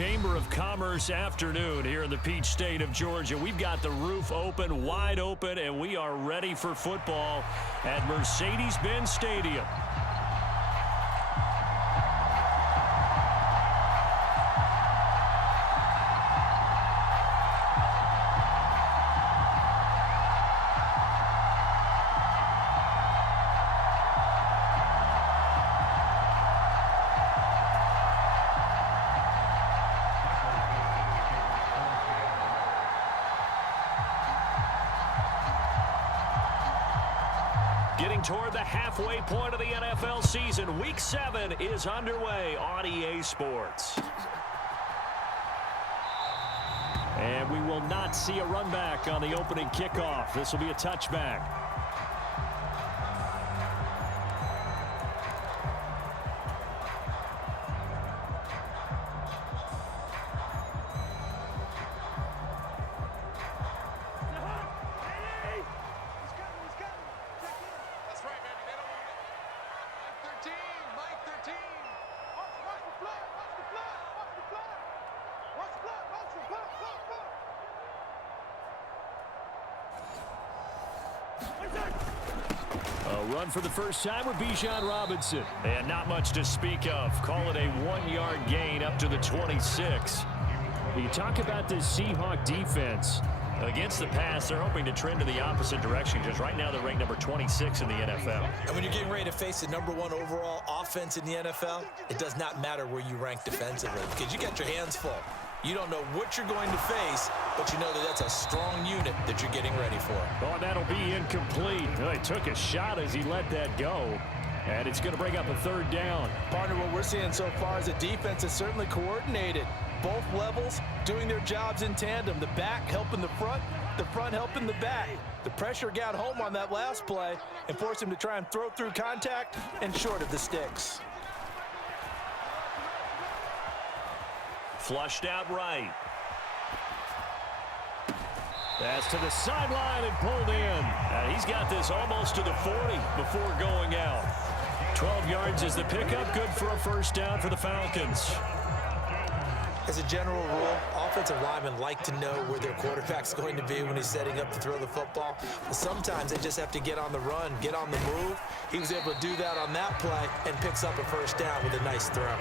Chamber of Commerce afternoon here in the Peach State of Georgia. We've got the roof open, wide open, and we are ready for football at Mercedes-Benz Stadium. Getting toward the halfway point of the NFL season. Week 7 is underway on EA Sports. And we will not see a run back on the opening kickoff. This will be a touchback. A run for the first time with Bijan Robinson. And not much to speak of. Call it a 1-yard gain up to the 26. You talk about this Seahawks defense. Against the pass, they're hoping to trend in the opposite direction because right now they're ranked number 26 in the NFL. And when you're getting ready to face the #1 overall offense in the NFL, it does not matter where you rank defensively because you got your hands full. You don't know what you're going to face, but you know that that's a strong unit that you're getting ready for. Oh, that'll be incomplete. He took a shot as he let that go. And it's going to bring up a 3rd down. Partner, what we're seeing so far is the defense is certainly coordinated. Both levels doing their jobs in tandem. The back helping the front helping the back. The pressure got home on that last play and forced him to try and throw through contact and short of the sticks. Flushed out right. Pass to the sideline and pulled in. He's got this almost to the 40 before going out. 12 yards is the pickup. Good for a 1st down for the Falcons. As a general rule, offensive linemen like to know where their quarterback's going to be when he's setting up to throw the football. But sometimes they just have to get on the run, get on the move. He was able to do that on that play and picks up a 1st down with a nice throw.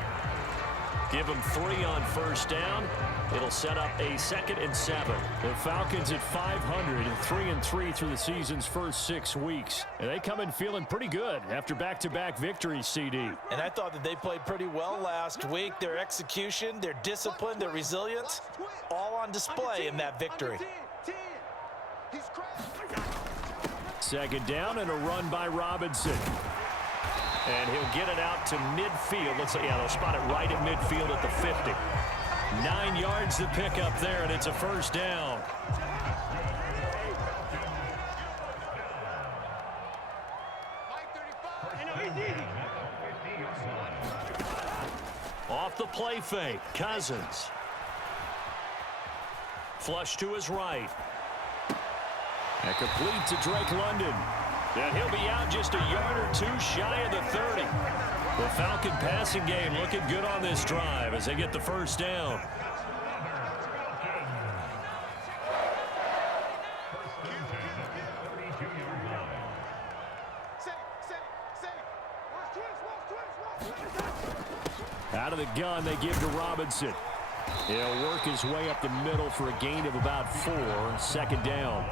Give him 3 on 1st down. It'll set up a 2nd and 7. The Falcons at 500, 3-3 through the season's first 6 weeks. And they come in feeling pretty good after back-to-back victories, CD. And I thought that they played pretty well last week. Their execution, their discipline, their resilience, all on display in that victory. 2nd down and a run by Robinson. And he'll get it out to midfield. Looks like, they'll spot it right at midfield at the 50. 9 yards to pick up there, and it's a 1st down. Off the play fake, Cousins. Flush to his right. And complete to Drake London. And he'll be out just a yard or 2 shy of the 30. The Falcon passing game looking good on this drive as they get the 1st down. Out of the gun, they give to Robinson. He'll work his way up the middle for a gain of about 4. 2nd down.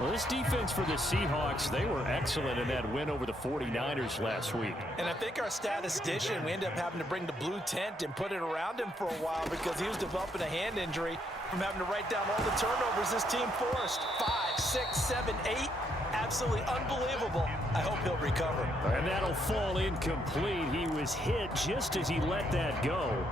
Well, this defense for the Seahawks, they were excellent in that win over the 49ers last week. And I think our statistician, we ended up having to bring the blue tent and put it around him for a while because he was developing a hand injury from having to write down all the turnovers this team forced. 5, 6, 7, 8. Absolutely unbelievable. I hope he'll recover. And that'll fall incomplete. He was hit just as he let that go.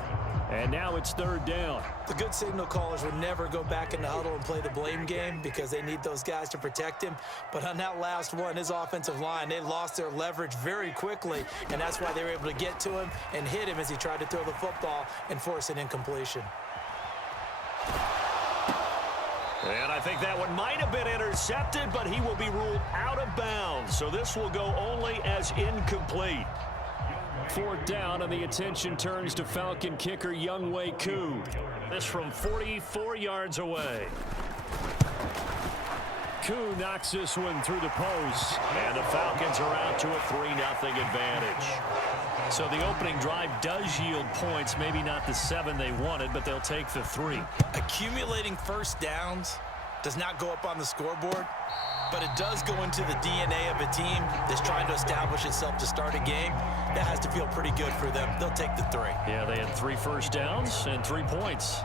And now it's 3rd down. The good signal callers would never go back in the huddle and play the blame game because they need those guys to protect him. But on that last one, his offensive line, they lost their leverage very quickly, and that's why they were able to get to him and hit him as he tried to throw the football and force an incompletion. And I think that one might have been intercepted, but he will be ruled out of bounds. So this will go only as incomplete. 4th down, and the attention turns to Falcon kicker Younghoe Koo. This from 44 yards away. Koo knocks this one through the post, and the Falcons are out to a 3-0 advantage. So the opening drive does yield points, maybe not the 7 they wanted, but they'll take the 3. Accumulating first downs does not go up on the scoreboard, but it does go into the DNA of a team that's trying to establish itself to start a game. That has to feel pretty good for them. They'll take the 3. Yeah, they had 3 first downs and 3 points.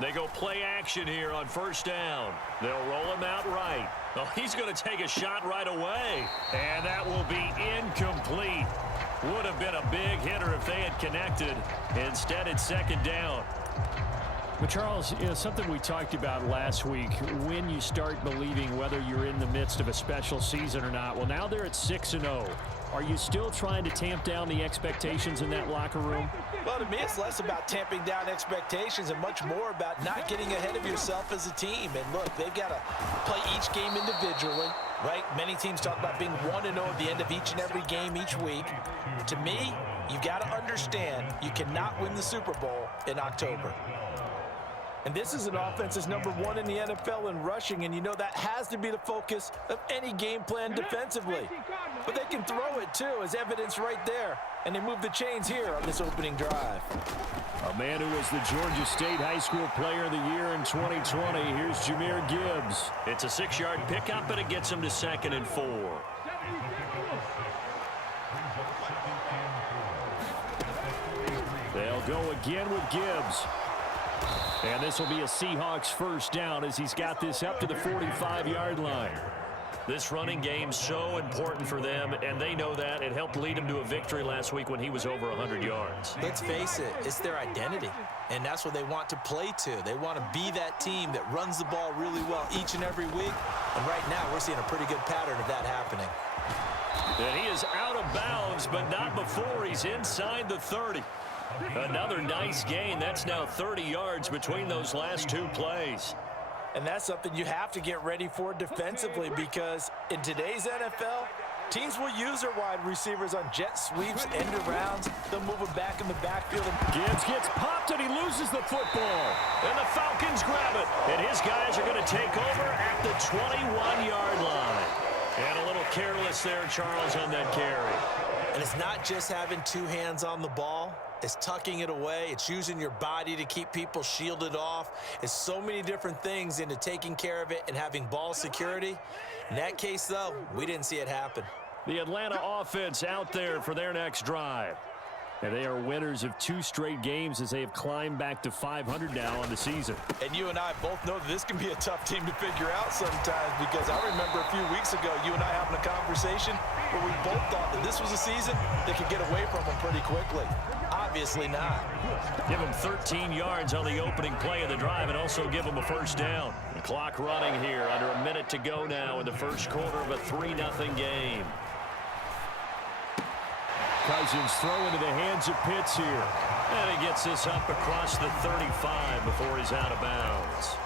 They go play action here on 1st down. They'll roll him out right. Oh, he's going to take a shot right away. And that will be incomplete. Would have been a big hitter if they had connected. Instead, it's 2nd down. But Charles, something we talked about last week, when you start believing whether you're in the midst of a special season or not. Well, now they're at 6-0. Are you still trying to tamp down the expectations in that locker room? Well, to me, it's less about tamping down expectations and much more about not getting ahead of yourself as a team. And look, they've got to play each game individually, right? Many teams talk about being 1-0 at the end of each and every game each week. To me, you've got to understand you cannot win the Super Bowl in October. And this is an offense that's number 1 in the NFL in rushing, and you know that has to be the focus of any game plan defensively. But they can throw it, too, as evidence right there. And they move the chains here on this opening drive. A man who was the Georgia State High School Player of the Year in 2020. Here's Jahmyr Gibbs. It's a 6-yard pickup, and it gets him to 2nd and 4. They'll go again with Gibbs. And this will be a Seahawks 1st down as he's got this up to the 45-yard line. This running game so important for them, and they know that. It helped lead them to a victory last week when he was over 100 yards. Let's face it, it's their identity, and that's what they want to play to. They want to be that team that runs the ball really well each and every week, and right now we're seeing a pretty good pattern of that happening. And he is out of bounds, but not before he's inside the 30. Another nice gain. That's now 30 yards between those last 2 plays. And that's something you have to get ready for defensively, because in today's NFL, teams will use their wide receivers on jet sweeps, end arounds. They'll move them back in the backfield. Gibbs gets popped and he loses the football. And the Falcons grab it. And his guys are going to take over at the 21-yard line. And a little careless there, Charles, on that carry. And it's not just having 2 hands on the ball. It's tucking it away. It's using your body to keep people shielded off. It's so many different things into taking care of it and having ball security. In that case, though, we didn't see it happen. The Atlanta offense out there for their next drive. And they are winners of 2 straight games as they have climbed back to 500 now on the season. And you and I both know that this can be a tough team to figure out sometimes, because I remember a few weeks ago you and I having a conversation where we both thought that this was a season that could get away from them pretty quickly. Obviously not. Give them 13 yards on the opening play of the drive and also give them a 1st down. The clock running here, under a minute to go now in the 1st quarter of a 3-0 game. Cousins throw into the hands of Pitts here. And he gets this up across the 35 before he's out of bounds.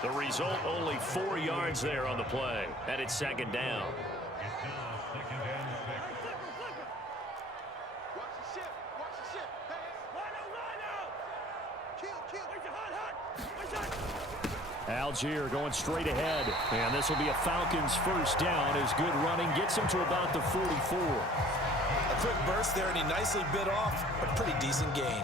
The result, only 4 yards there on the play. And it's 2nd down. Algier going straight ahead. And this will be a Falcons 1st down as good running gets him to about the 44. A quick burst there, and he nicely bit off a pretty decent gain.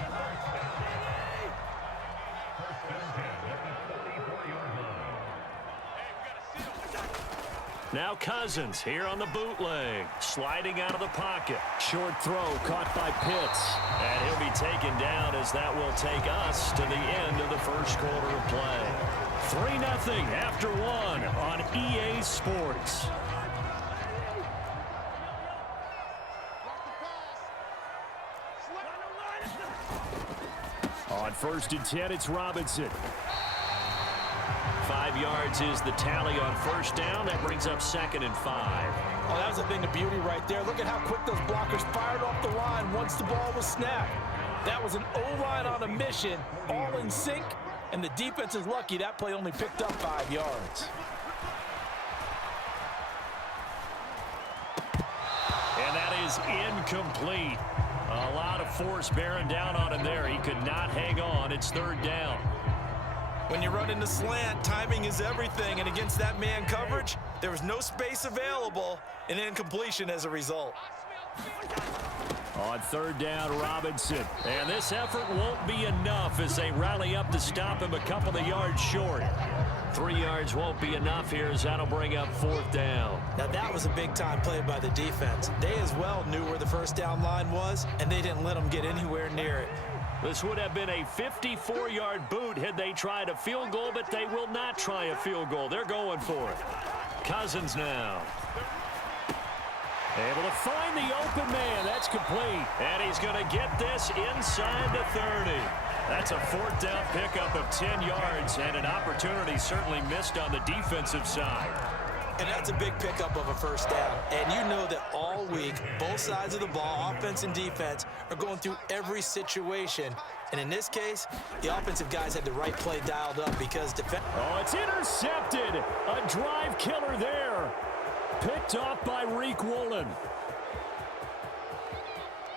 Now Cousins here on the bootleg, sliding out of the pocket. Short throw caught by Pitts. And he'll be taken down as that will take us to the end of the 1st quarter of play. 3-0 after 1 on EA Sports. On 1st and 10, it's Robinson. 5 yards is the tally on 1st down. That brings up 2nd and 5. Oh, that was a thing of beauty right there. Look at how quick those blockers fired off the line once the ball was snapped. That was an O-line on a mission, all in sync, And the defense is lucky that play only picked up 5 yards. And that is incomplete. A lot of force bearing down on him there. He could not hang on. It's third down. When you run into slant, timing is everything. And against that man coverage, there was no space available, and incompletion as a result. On third down, Robinson. And this effort won't be enough as they rally up to stop him a couple of yards short. 3 yards won't be enough here as that'll bring up fourth down. Now that was a big-time play by the defense. They as well knew where the first down line was, and they didn't let them get anywhere near it. This would have been a 54-yard boot had they tried a field goal, but they will not try a field goal. They're going for it. Cousins now. Able to find the open man. That's complete. And he's going to get this inside the 30. That's a fourth down pickup of 10 yards and an opportunity certainly missed on the defensive side. And that's a big pickup of a first down. And you know that all week, both sides of the ball, offense and defense, are going through every situation. And in this case, the offensive guys had the right play dialed up because defense. Oh, it's intercepted. A drive killer there. Picked off by Reek Woolen.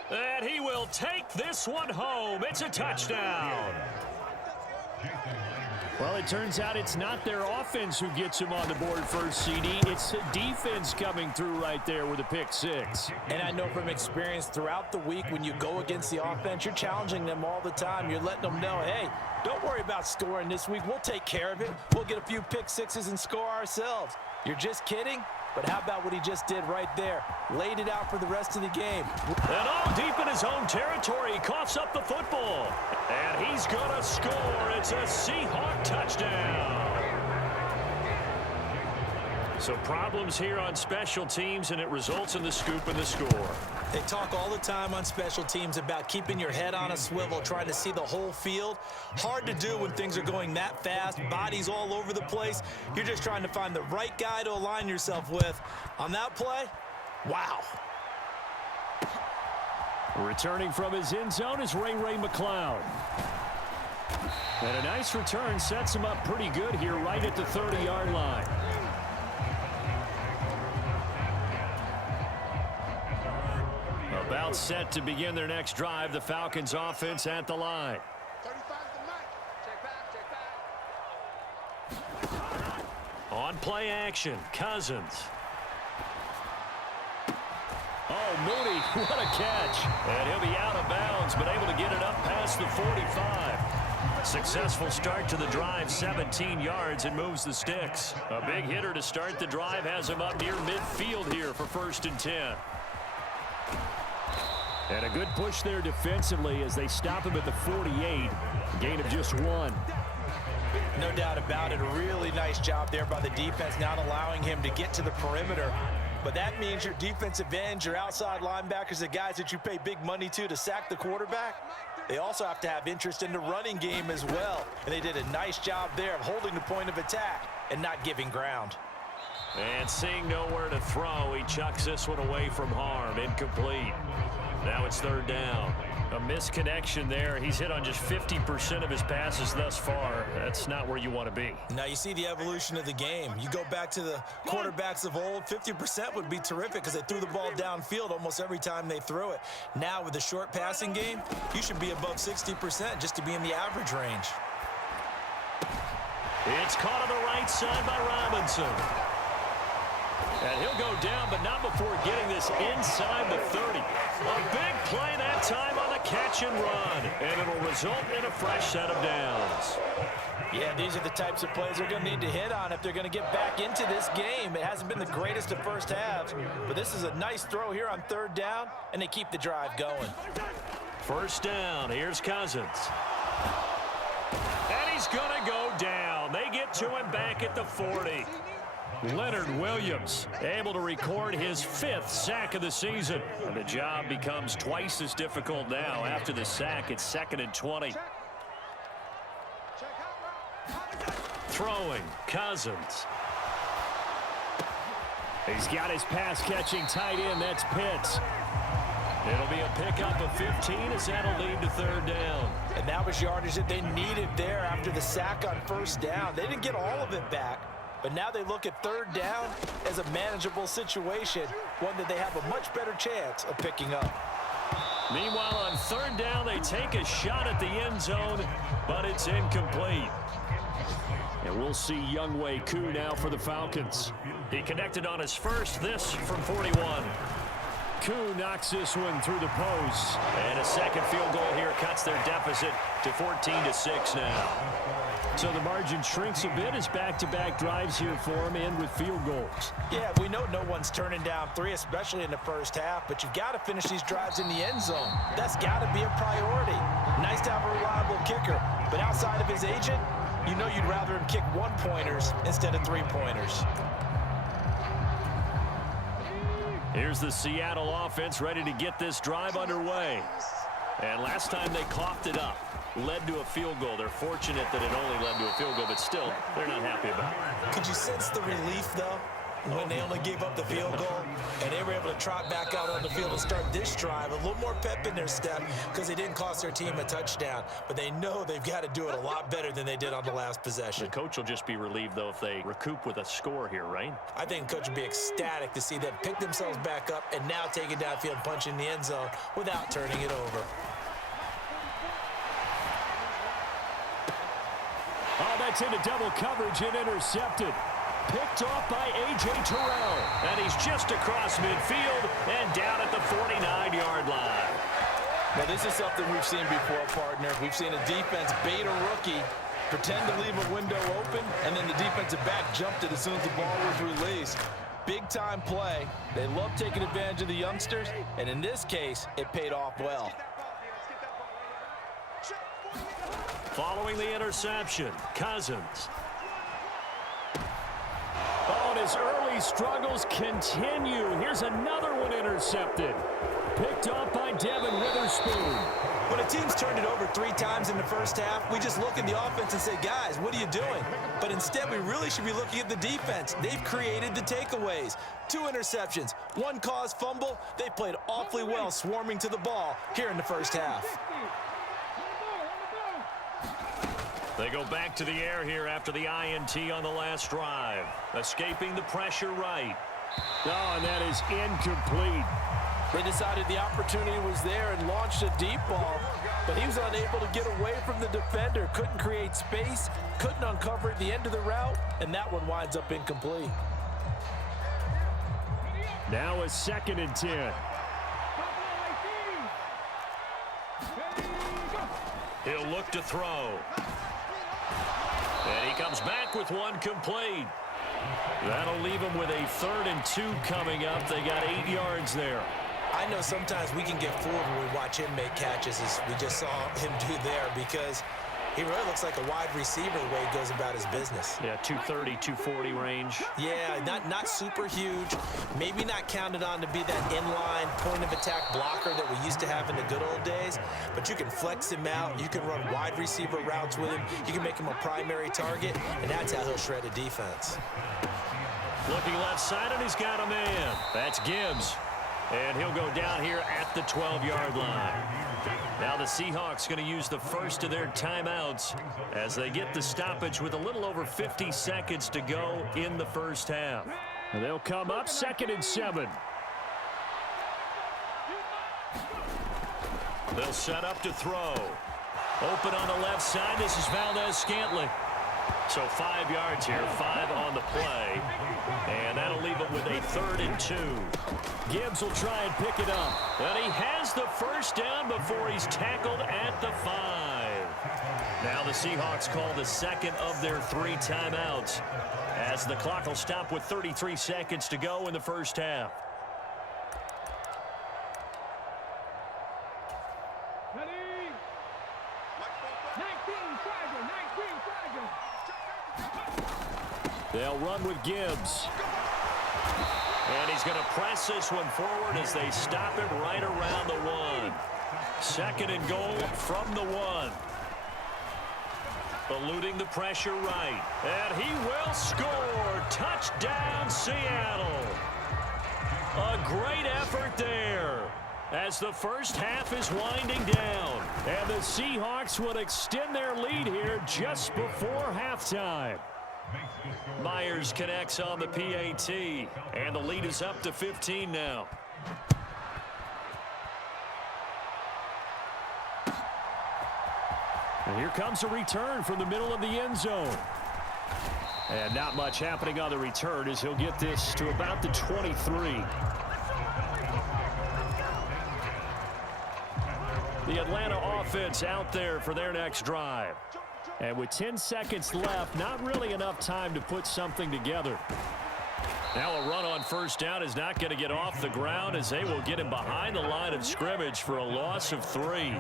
And he will take this one home. It's a touchdown. Well, it turns out it's not their offense who gets him on the board first, CD. It's the defense coming through right there with a pick six. And I know from experience throughout the week when you go against the offense, you're challenging them all the time. You're letting them know, hey, don't worry about scoring this week. We'll take care of it. We'll get a few pick sixes and score ourselves. You're just kidding? But how about what he just did right there? Laid it out for the rest of the game. And all deep in his own territory, he coughs up the football. And he's going to score. It's a Seahawk touchdown. So problems here on special teams, and it results in the scoop and the score. They talk all the time on special teams about keeping your head on a swivel, trying to see the whole field. Hard to do when things are going that fast, bodies all over the place. You're just trying to find the right guy to align yourself with. On that play, wow. Returning from his end zone is Ray McCloud. And a nice return sets him up pretty good here right at the 30-yard line. About set to begin their next drive. The Falcons offense at the line. On play action, Cousins. Oh, Mooney, what a catch. And he'll be out of bounds, but able to get it up past the 45. Successful start to the drive, 17 yards, and moves the sticks. A big hitter to start the drive has him up near midfield here for 1st and 10. And a good push there defensively as they stop him at the 48. A gain of just 1. No doubt about it. A really nice job there by the defense, not allowing him to get to the perimeter. But that means your defensive ends, your outside linebackers, the guys that you pay big money to sack the quarterback, they also have to have interest in the running game as well. And they did a nice job there of holding the point of attack and not giving ground. And seeing nowhere to throw, he chucks this one away from harm. Incomplete. Now it's third down. A misconnection there. He's hit on just 50% of his passes thus far. That's not where you want to be. Now you see the evolution of the game. You go back to the quarterbacks of old, 50% would be terrific because they threw the ball downfield almost every time they threw it. Now with the short passing game, you should be above 60% just to be in the average range. It's caught on the right side by Robinson. And he'll go down, but not before getting this inside the 30. A big play that time on the catch and run. And it'll result in a fresh set of downs. Yeah, these are the types of plays they're going to need to hit on if they're going to get back into this game. It hasn't been the greatest of first halves, but this is a nice throw here on third down, and they keep the drive going. First down, here's Cousins. And he's going to go down. They get to him back at the 40. Leonard Williams able to record his 5th sack of the season. And the job becomes twice as difficult now. After the sack, it's 2nd and 20. Throwing, Cousins. He's got his pass-catching tight end. That's Pitts. It'll be a pickup of 15 as that'll lead to third down. And that was yardage that they needed there after the sack on first down. They didn't get all of it back, but now they look at third down as a manageable situation, one that they have a much better chance of picking up. Meanwhile, on third down, they take a shot at the end zone, but it's incomplete. And we'll see Younghoe Koo now for the Falcons. He connected on his first, this from 41. Koo knocks this one through the post. And a second field goal here cuts their deficit to 14-6 now. So the margin shrinks a bit as back-to-back drives here for him and with field goals. Yeah, we know no one's turning down three, especially in the first half, but you've got to finish these drives in the end zone. That's got to be a priority. Nice to have a reliable kicker, but outside of his agent, you know you'd rather him kick one-pointers instead of three-pointers. Here's the Seattle offense ready to get this drive underway. And last time they coughed it up, led to a field goal. They're fortunate that it only led to a field goal, but still, they're not happy about it. Could you sense the relief, though, when they only gave up the field goal and they were able to trot back out on the field and start this drive? A little more pep in their step because they didn't cost their team a touchdown, but they know they've got to do it a lot better than they did on the last possession. The coach will just be relieved, though, if they recoup with a score here, right? I think the coach would be ecstatic to see them pick themselves back up and now take it downfield and punch in the end zone without turning it over. Oh, that's into double coverage and intercepted. Picked off by A.J. Terrell. And he's just across midfield and down at the 49-yard line. Now, this is something we've seen before, partner. We've seen a defense bait a rookie, pretend to leave a window open, and then the defensive back jumped it as soon as the ball was released. Big-time play. They love taking advantage of the youngsters, and in this case, it paid off well. Following the interception, Cousins. Oh, and his early struggles continue. Here's another one intercepted. Picked off by Devin Witherspoon. When a team's turned it over 3 times in the first half, we just look at the offense and say, guys, what are you doing? But instead, we really should be looking at the defense. They've created the takeaways. 2 interceptions, 1 caused fumble. They played awfully well swarming to the ball here in the first half. They go back to the air here after the INT on the last drive. Escaping the pressure right. Oh, and that is incomplete. They decided the opportunity was there and launched a deep ball, but he was unable to get away from the defender. Couldn't create space, couldn't uncover at the end of the route, and that one winds up incomplete. Now a 2nd and 10. He'll look to throw. And he comes back with one complete. That'll leave him with a 3rd and 2 coming up. They got 8 yards there. I know sometimes we can get fooled when we watch him make catches, as we just saw him do there, because he really looks like a wide receiver the way he goes about his business. Yeah, 230, 240 range. Yeah, not super huge. Maybe not counted on to be that inline point-of-attack blocker that we used to have in the good old days, but you can flex him out. You can run wide receiver routes with him. You can make him a primary target, and that's how he'll shred a defense. Looking left side, and he's got a man. That's Gibbs. And he'll go down here at the 12-yard line. Now the Seahawks going to use the first of their timeouts as they get the stoppage with a little over 50 seconds to go in the first half. And they'll come up 2nd and 7. They'll set up to throw. Open on the left side. This is Valdez-Scantling. So 5 yards here, 5 on the play. And that'll leave it with a 3rd and 2. Gibbs will try and pick it up. And he has the first down before he's tackled at the 5. Now the Seahawks call the 2nd of their 3 timeouts as the clock will stop with 33 seconds to go in the first half. They'll run with Gibbs. And he's going to press this one forward as they stop it right around the 1. 2nd and goal from the 1. Eluding the pressure right. And he will score. Touchdown, Seattle. A great effort there. as the first half is winding down. And the Seahawks will extend their lead here just before halftime. Myers connects on the PAT, and the lead is up to 15 now. And here comes a return from the middle of the end zone. And not much happening on the return as he'll get this to about the 23. The Atlanta offense out there for their next drive. And with 10 seconds left, not really enough time to put something together. Now a run on first down is not going to get off the ground as they will get him behind the line of scrimmage for a loss of 3.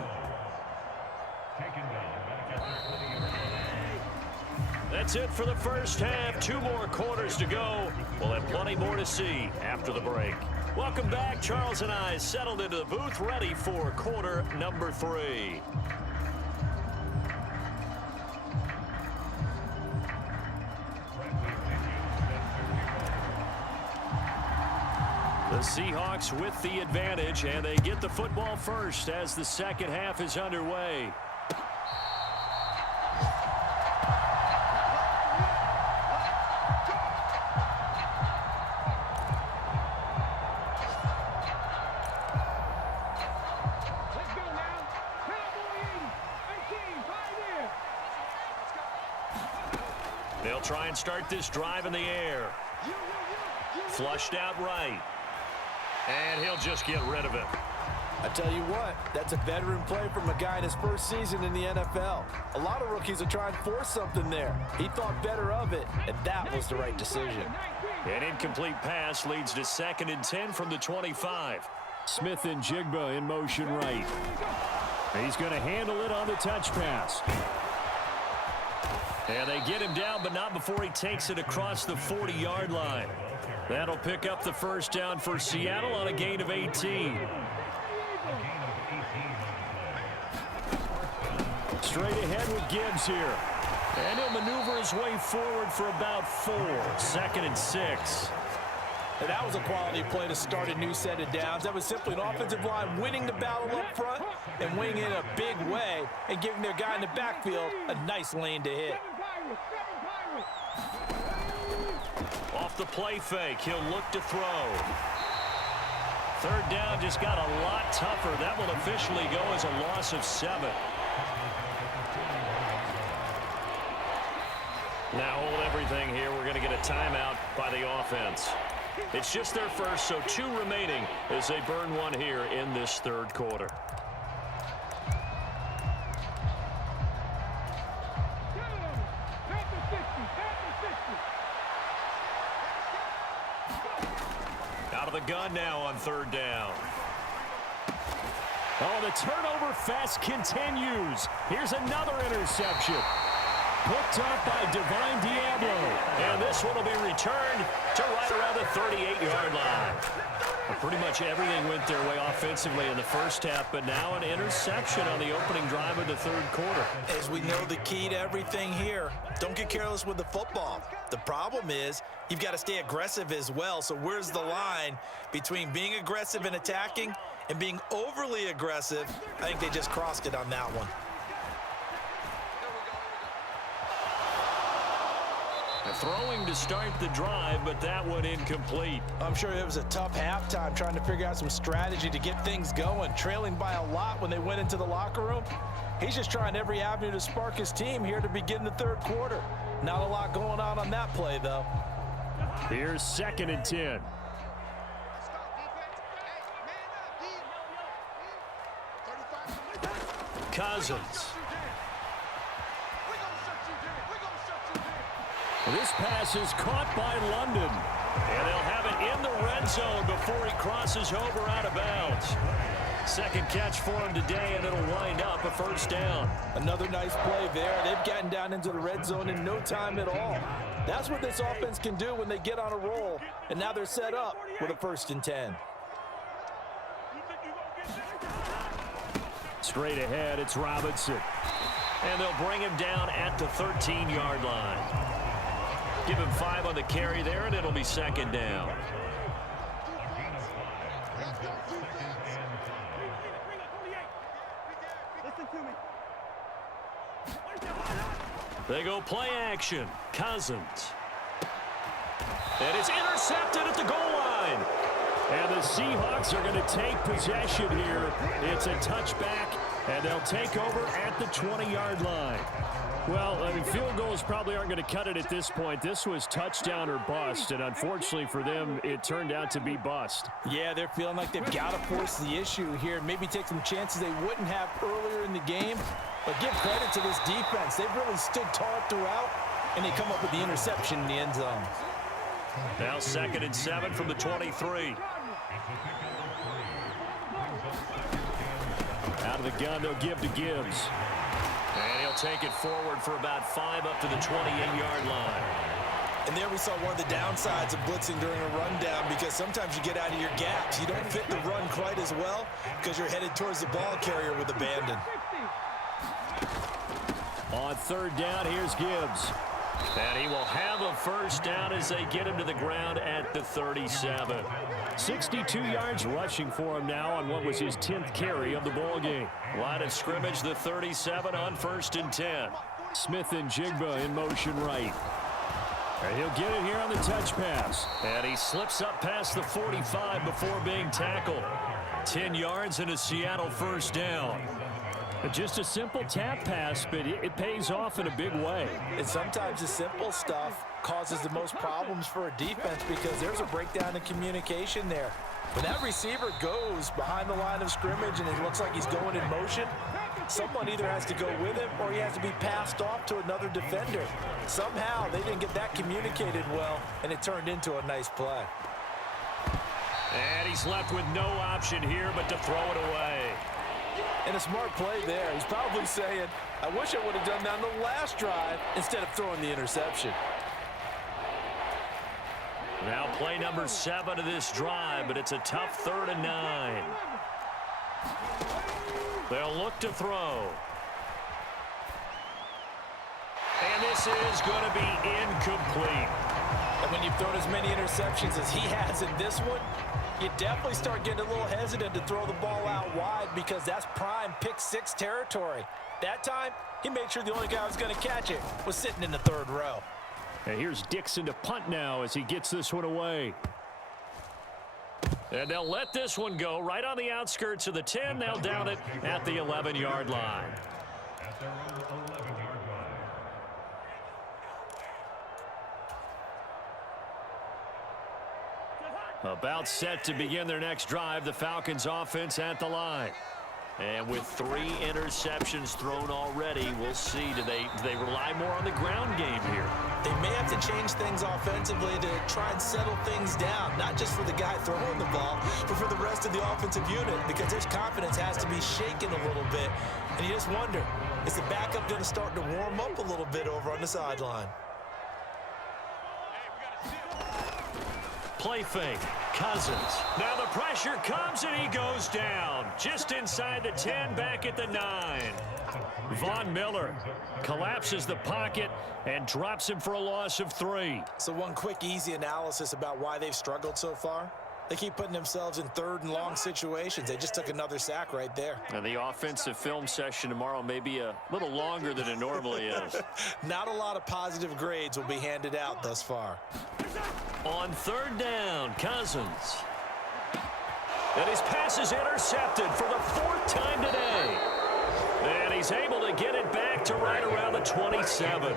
That's it for the first half. 2 more quarters to go. We'll have plenty more to see after the break. Welcome back. Charles and I settled into the booth, ready for quarter number 3. The Seahawks with the advantage, and they get the football first as the second half is underway. They'll try and start this drive in the air. Flushed out right. And he'll just get rid of it. I tell you what, that's a veteran play from a guy in his first season in the NFL. A lot of rookies are trying to force something there. He thought better of it, and that was the right decision. An incomplete pass leads to 2nd and 10 from the 25. Smith and Jigba in motion right. He's going to handle it on the touch pass. And they get him down, but not before he takes it across the 40-yard line. That'll pick up the first down for Seattle on a gain of 18. Straight ahead with Gibbs here. And he'll maneuver his way forward for about 4. 2nd and 6. And that was a quality play to start a new set of downs. That was simply an offensive line winning the battle up front and winning in a big way and giving their guy in the backfield a nice lane to hit. Off the play fake, he'll look to throw. 3rd down just got a lot tougher. That will officially go as a loss of 7. Now hold everything here. We're going to get a timeout by the offense. It's just their first, so 2 remaining as they burn one here in this 3rd quarter. Out of the gun now on 3rd down. Oh, the turnover fest continues. Here's another interception. Picked up by Divine Diablo. And this one will be returned to right around the 38-yard line. Pretty much everything went their way offensively in the first half, but now an interception on the opening drive of the 3rd quarter. As we know, the key to everything here, don't get careless with the football. The problem is you've got to stay aggressive as well. So where's the line between being aggressive and attacking and being overly aggressive? I think they just crossed it on that one. Throwing to start the drive, but that one incomplete. I'm sure it was a tough halftime trying to figure out some strategy to get things going, trailing by a lot when they went into the locker room. He's just trying every avenue to spark his team here to begin the 3rd quarter. Not a lot going on that play, though. Here's 2nd and 10. Cousins. This pass is caught by London. And they'll have it in the red zone before he crosses over out of bounds. 2nd catch for him today, and it'll wind up a 1st down. Another nice play there. They've gotten down into the red zone in no time at all. That's what this offense can do when they get on a roll. And now they're set up with a 1st and 10. Straight ahead, it's Robinson. And they'll bring him down at the 13-yard line. Give him 5 on the carry there, and it'll be 2nd down. They go play action. Cousins. And it's intercepted at the goal line. And the Seahawks are going to take possession here. It's a touchback, and they'll take over at the 20-yard line. Well, I mean, field goals probably aren't going to cut it at this point. This was touchdown or bust, and unfortunately for them, it turned out to be bust. Yeah, they're feeling like they've got to force the issue here, maybe take some chances they wouldn't have earlier in the game. But give credit to this defense. They've really stood tall throughout, and they come up with the interception in the end zone. Now 2nd and 7 from the 23. Out of the gun, they'll give to Gibbs. And he'll take it forward for about 5 up to the 28-yard line. And there we saw one of the downsides of blitzing during a rundown, because sometimes you get out of your gaps. You don't fit the run quite as well because you're headed towards the ball carrier with abandon. On 3rd down, here's Gibbs. And he will have a first down as they get him to the ground at the 37. 62 yards rushing for him now on what was his 10th carry of the ball game. Line of scrimmage, the 37 on 1st and 10. Smith and Jigba in motion right. And he'll get it here on the touch pass. And he slips up past the 45 before being tackled. 10 yards and a Seattle first down. Just a simple tap pass, but it pays off in a big way. And sometimes the simple stuff causes the most problems for a defense, because there's a breakdown in communication there. When that receiver goes behind the line of scrimmage and it looks like he's going in motion, someone either has to go with him or he has to be passed off to another defender. Somehow they didn't get that communicated well, and it turned into a nice play. And he's left with no option here but to throw it away. And a smart play there. He's probably saying, I wish I would have done that on the last drive instead of throwing the interception. Now play number 7 of this drive, but it's a tough 3rd and 9. They'll look to throw. And this is going to be incomplete. And when you've thrown as many interceptions as he has in this one, you definitely start getting a little hesitant to throw the ball out wide, because that's prime pick 6 territory. That time, he made sure the only guy who was going to catch it was sitting in the 3rd row. And here's Dixon to punt now as he gets this one away. And they'll let this one go right on the outskirts of the 10. They'll down it at the 11-yard line. About set to begin their next drive, the Falcons offense at the line. And with 3 interceptions thrown already, we'll see. Do they rely more on the ground game here? They may have to change things offensively to try and settle things down, not just for the guy throwing the ball, but for the rest of the offensive unit, because his confidence has to be shaken a little bit. And you just wonder, is the backup going to start to warm up a little bit over on the sideline? Play fake. Cousins. Now the pressure comes and he goes down. Just inside the 10, back at the 9. Von Miller collapses the pocket and drops him for a loss of 3. So one quick, easy analysis about why they've struggled so far. They keep putting themselves in 3rd and long situations. They just took another sack right there. And the offensive film session tomorrow may be a little longer than it normally is. Not a lot of positive grades will be handed out thus far. On 3rd down, Cousins. And his pass is intercepted for the 4th time today. And he's able to get it back to right around the 27.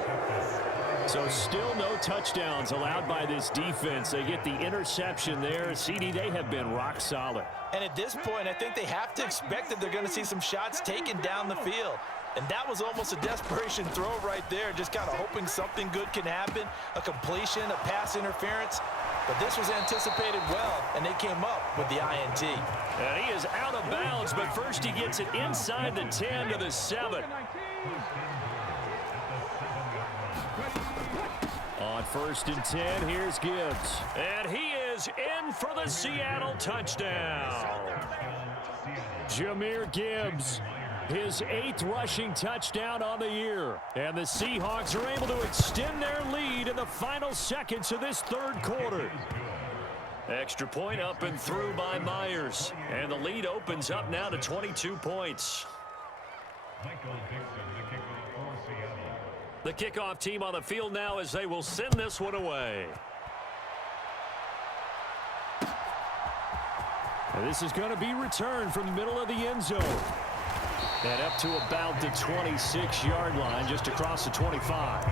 So still no touchdowns allowed by this defense. They get the interception there. CD, they have been rock solid. And at this point, I think they have to expect that they're going to see some shots taken down the field. And that was almost a desperation throw right there, just kind of hoping something good can happen, a completion, a pass interference. But this was anticipated well, and they came up with the INT. And he is out of bounds, but first he gets it inside the 10 to the 7. On 1st and 10, here's Gibbs. And he is in for the Seattle touchdown. Jahmyr Gibbs, his 8th rushing touchdown on the year. And the Seahawks are able to extend their lead in the final seconds of this 3rd quarter. Extra point up and through by Myers. And the lead opens up now to 22 points. The kickoff team on the field now as they will send this one away. And this is going to be returned from the middle of the end zone. And up to about the 26-yard line, just across the 25.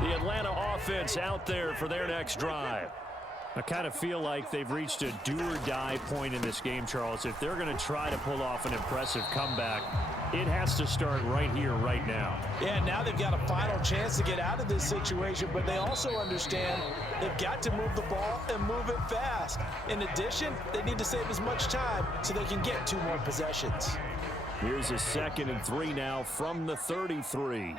The Atlanta offense out there for their next drive. I kind of feel like they've reached a do-or-die point in this game, Charles. If they're going to try to pull off an impressive comeback, it has to start right here, right now. Yeah, now they've got a final chance to get out of this situation, but they also understand they've got to move the ball and move it fast. In addition, they need to save as much time so they can get 2 more possessions. Here's a 2nd and 3 now from the 33.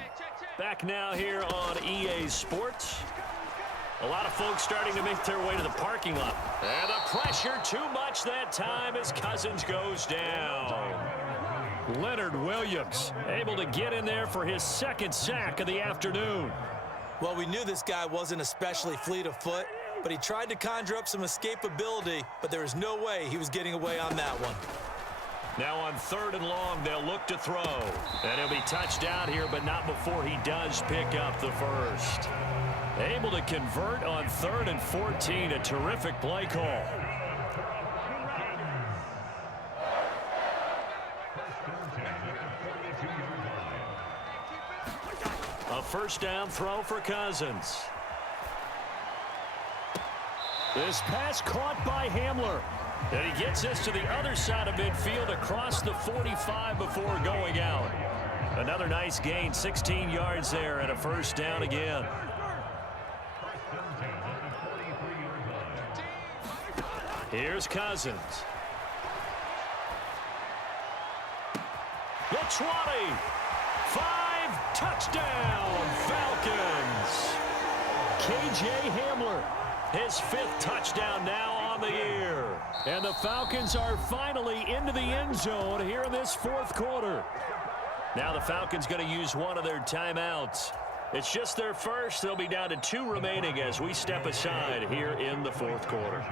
Back now here on EA Sports. A lot of folks starting to make their way to the parking lot. And the pressure too much that time as Cousins goes down. Leonard Williams able to get in there for his 2nd sack of the afternoon. Well, we knew this guy wasn't especially fleet of foot, but he tried to conjure up some escapability, but there was no way he was getting away on that one. Now on 3rd and long, they'll look to throw. And he'll be touched out here, but not before he does pick up the first. Able to convert on 3rd and 14, a terrific play call. A 1st down throw for Cousins. This pass caught by Hamler. And he gets this to the other side of midfield across the 45 before going out. Another nice gain, 16 yards there and a 1st down again. Here's Cousins. The 20. 5, touchdown, Falcons. KJ Hamler, his 5th touchdown now on the year. And the Falcons are finally into the end zone here in this 4th quarter. Now the Falcons going to use one of their timeouts. It's just their first. They'll be down to 2 remaining as we step aside here in the 4th quarter.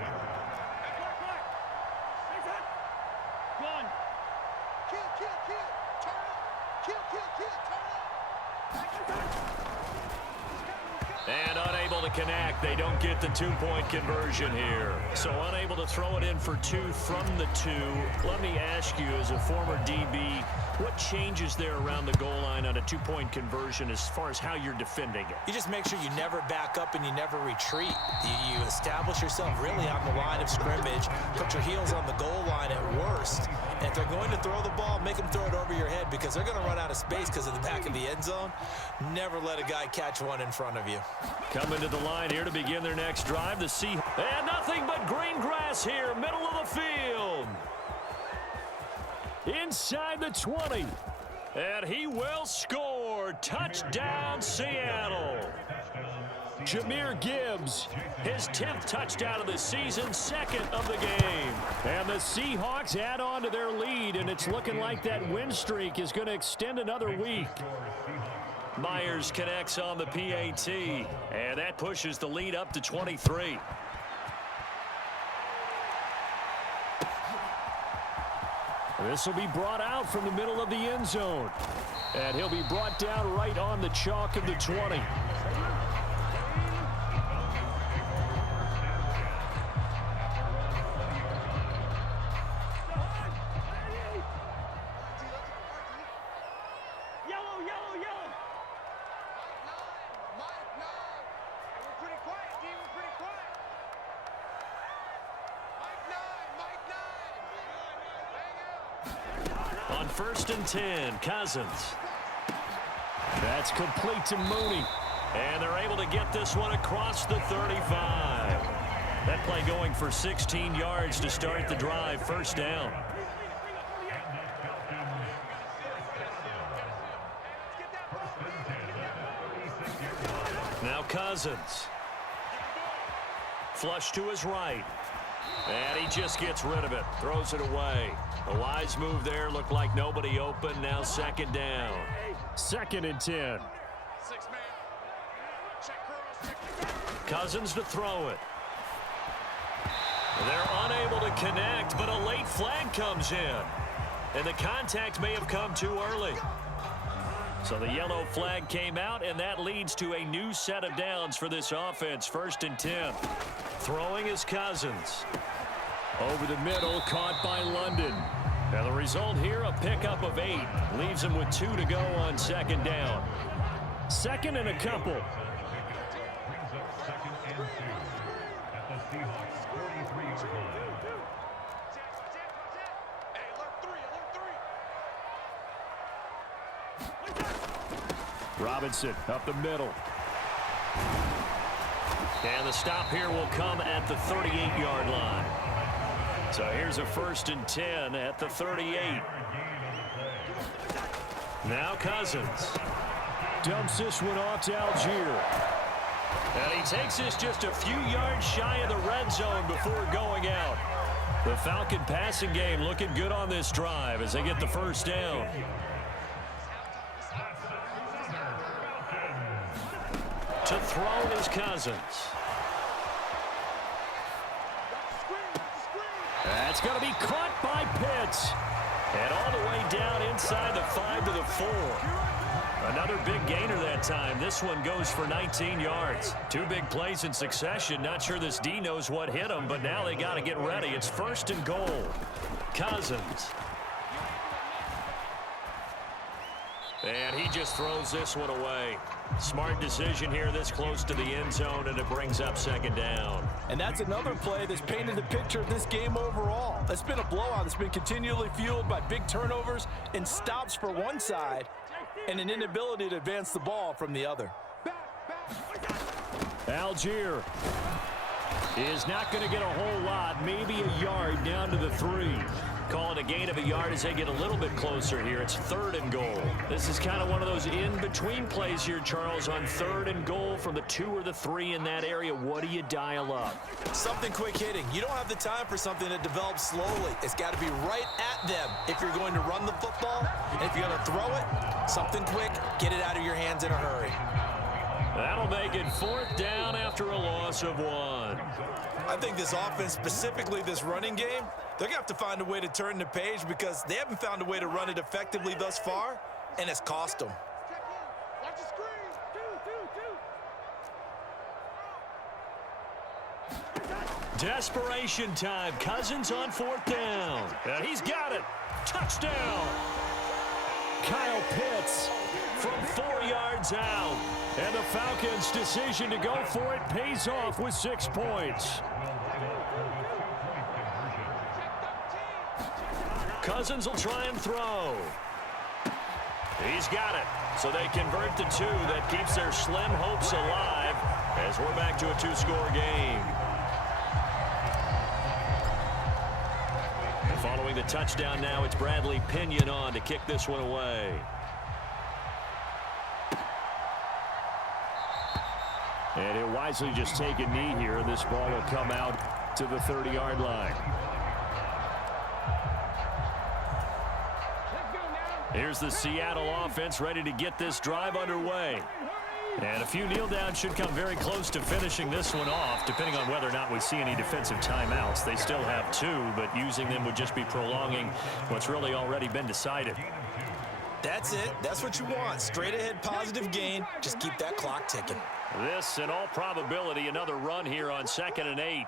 And unable to connect. They don't get the 2-point conversion here. So unable to throw it in for 2 from the 2. Let me ask you, as a former DB, what changes there around the goal line on a 2-point conversion as far as how you're defending it? You just make sure you never back up and you never retreat. You establish yourself really on the line of scrimmage, put your heels on the goal line at worst. And if they're going to throw the ball, make them throw it over your head because they're going to run out of space because of the back of the end zone. Never let a guy catch one in front of you. Coming to the line here to begin their next drive, the Seahawks. And nothing but green grass here, middle of the field. Inside the 20. And he will score. Touchdown, Seattle. Jahmyr Gibbs, his 10th touchdown of the season, 2nd of the game. And the Seahawks add on to their lead, and it's looking like that win streak is going to extend another week. Myers connects on the PAT, and that pushes the lead up to 23. This will be brought out from the middle of the end zone. And he'll be brought down right on the chalk of the 20. On 1st and 10, Cousins. That's complete to Mooney. And they're able to get this one across the 35. That play going for 16 yards to start the drive. 1st down. Now Cousins. Flush to his right. And he just gets rid of it. Throws it away. A wise move there. Looked like nobody open. Now 2nd down. 2nd and 10. Cousins to throw it. They're unable to connect, but a late flag comes in. And the contact may have come too early. So the yellow flag came out, and that leads to a new set of downs for this offense. 1st and 10. Throwing is Cousins. Over the middle, caught by London. Now the result here, a pickup of 8. Leaves him with 2 to go on 2nd down. 2nd and a couple. Robinson up the middle. And the stop here will come at the 38-yard line. So here's a 1st and 10 at the 38. Now Cousins. Dumps this one off to Algier. And he takes this just a few yards shy of the red zone before going out. The Falcon passing game looking good on this drive as they get the 1st down. To throw is Cousins. That's going to be caught by Pitts. And all the way down inside the 5 to the 4. Another big gainer that time. This one goes for 19 yards. 2 big plays in succession. Not sure this D knows what hit him, but now they got to get ready. It's 1st and goal. Cousins. And he just throws this one away. Smart decision here this close to the end zone, and it brings up 2nd down. And that's another play that's painted the picture of this game overall. It's been a blowout that's been continually fueled by big turnovers and stops for one side and an inability to advance the ball from the other. Algier is not going to get a whole lot, maybe a yard down to the 3. Call it a gain of a yard as they get a little bit closer here. It's 3rd and goal. This is kind of one of those in-between plays here, Charles, on 3rd and goal from the 2 or the 3 in that area. What do you dial up? Something quick hitting. You don't have the time for something that develops slowly. It's got to be right at them if you're going to run the football. And if you're going to throw it, something quick, get it out of your hands in a hurry. That'll make it 4th down after a loss of 1. I think this offense, specifically this running game, they're going to have to find a way to turn the page because they haven't found a way to run it effectively thus far, and it's cost them. Desperation time. Cousins on 4th down. And he's got it. Touchdown. Kyle Pitts from 4 yards out. And the Falcons' decision to go for it pays off with 6 points. Cousins will try and throw. He's got it. So they convert the 2. That keeps their slim hopes alive as we're back to a 2-score game. And following the touchdown now, it's Bradley Pinion on to kick this one away. And he'll wisely just take a knee here. This ball will come out to the 30-yard line. Here's the Seattle offense ready to get this drive underway. And a few kneel downs should come very close to finishing this one off, depending on whether or not we see any defensive timeouts. They still have 2, but using them would just be prolonging what's really already been decided. That's it. That's what you want. Straight ahead positive gain. Just keep that clock ticking. This, in all probability, another run here on 2nd and 8.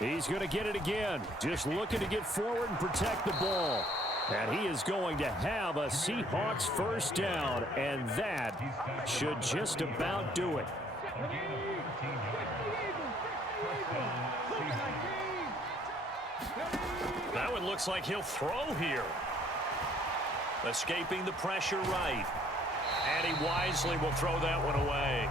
He's going to get it again. Just looking to get forward and protect the ball. And he is going to have a Seahawks 1st down, and that should just about do it. That one looks like he'll throw here. Escaping the pressure right. And he wisely will throw that one away.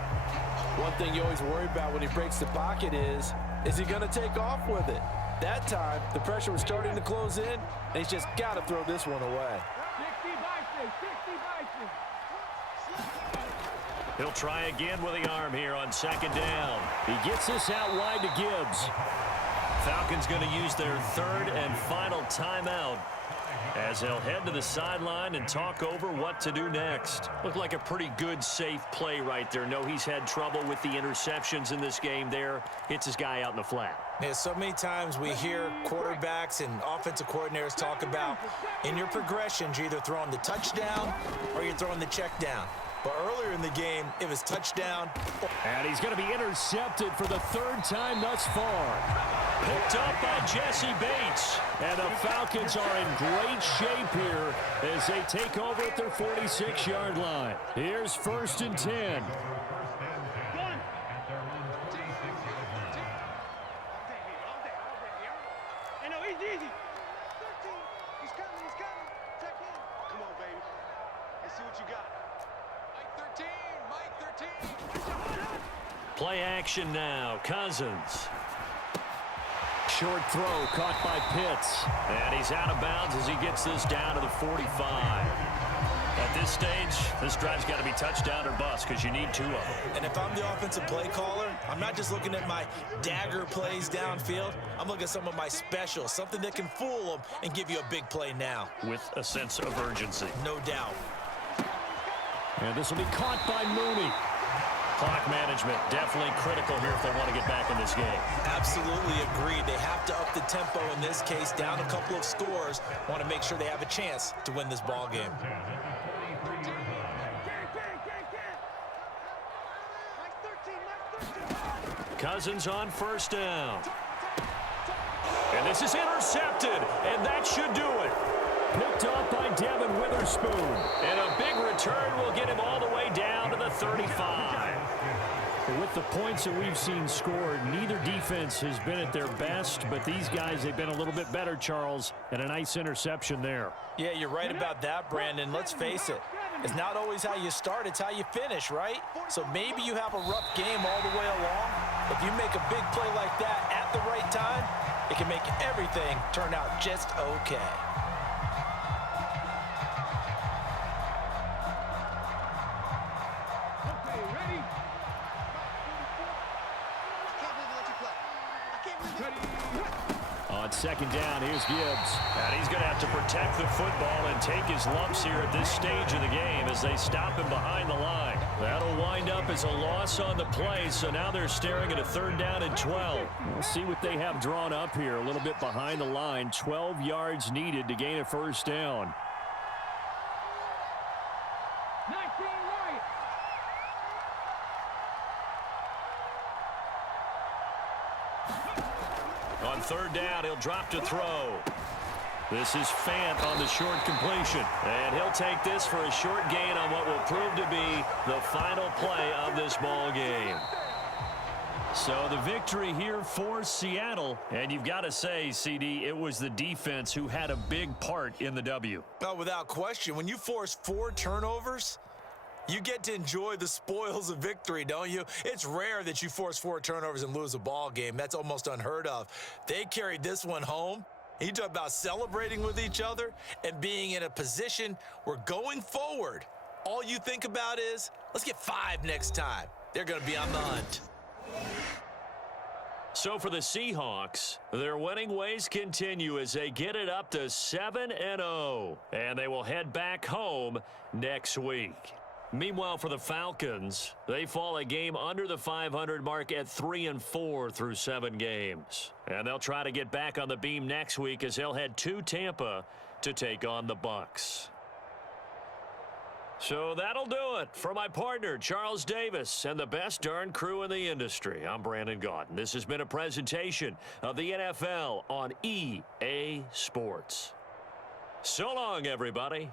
One thing you always worry about when he breaks the pocket is he going to take off with it? That time, the pressure was starting to close in, and he's just got to throw this one away. He'll try again with the arm here on 2nd down. He gets this out wide to Gibbs. Falcons going to use their third and final timeout as they'll head to the sideline and talk over what to do next. Looked like a pretty good, safe play right there. No, he's had trouble with the interceptions in this game there. Hits his guy out in the flat. Yeah, so many times we hear quarterbacks and offensive coordinators talk about in your progressions, you're either throwing the touchdown or you're throwing the check down. But earlier in the game, it was touchdown. And he's going to be intercepted for the third time thus far. Picked up by Jesse Bates. And the Falcons are in great shape here as they take over at their 46-yard line. Here's 1st and 10. Play action now. Cousins. Short throw caught by Pitts. And he's out of bounds as he gets this down to the 45. At this stage, this drive's got to be touchdown or bust because you need 2 of them. And if I'm the offensive play caller, I'm not just looking at my dagger plays downfield. I'm looking at some of my specials, something that can fool them and give you a big play now. With a sense of urgency. No doubt. And this will be caught by Mooney. Clock management definitely critical here if they want to get back in this game. Absolutely agreed. They have to up the tempo in this case, down a couple of scores. Want to make sure they have a chance to win this ball game. Cousins on 1st down. And this is intercepted, and that should do it. Picked off by Devin Witherspoon. And a big return will get him all the way down to the 35. With the points that we've seen scored, neither defense has been at their best, but these guys, they've been a little bit better, Charles, and a nice interception there. Yeah, you're right about that, Brandon. Let's face it. It's not always how you start, it's how you finish, right? So maybe you have a rough game all the way along. If you make a big play like that at the right time, it can make everything turn out just okay. On 2nd down, here's Gibbs. And he's going to have to protect the football and take his lumps here at this stage of the game as they stop him behind the line. That'll wind up as a loss on the play, so now they're staring at a 3rd down and 12. We'll see what they have drawn up here, a little bit behind the line. 12 yards needed to gain a 1st down. On 3rd down, he'll drop to throw. This is Fant on the short completion. And he'll take this for a short gain on what will prove to be the final play of this ball game. So the victory here for Seattle. And you've got to say, CD, it was the defense who had a big part in the W. Oh, without question. When you force 4 turnovers, you get to enjoy the spoils of victory, don't you? It's rare that you force 4 turnovers and lose a ball game. That's almost unheard of. They carried this one home. You talk about celebrating with each other and being in a position where going forward, all you think about is, let's get 5 next time. They're going to be on the hunt. So for the Seahawks, their winning ways continue as they get it up to 7-0. And they will head back home next week. Meanwhile, for the Falcons, they fall a game under the 500 mark at 3-4 through 7 games. And they'll try to get back on the beam next week as they'll head to Tampa to take on the Bucks. So that'll do it for my partner, Charles Davis, and the best darn crew in the industry. I'm Brandon Gaudin. This has been a presentation of the NFL on EA Sports. So long, everybody.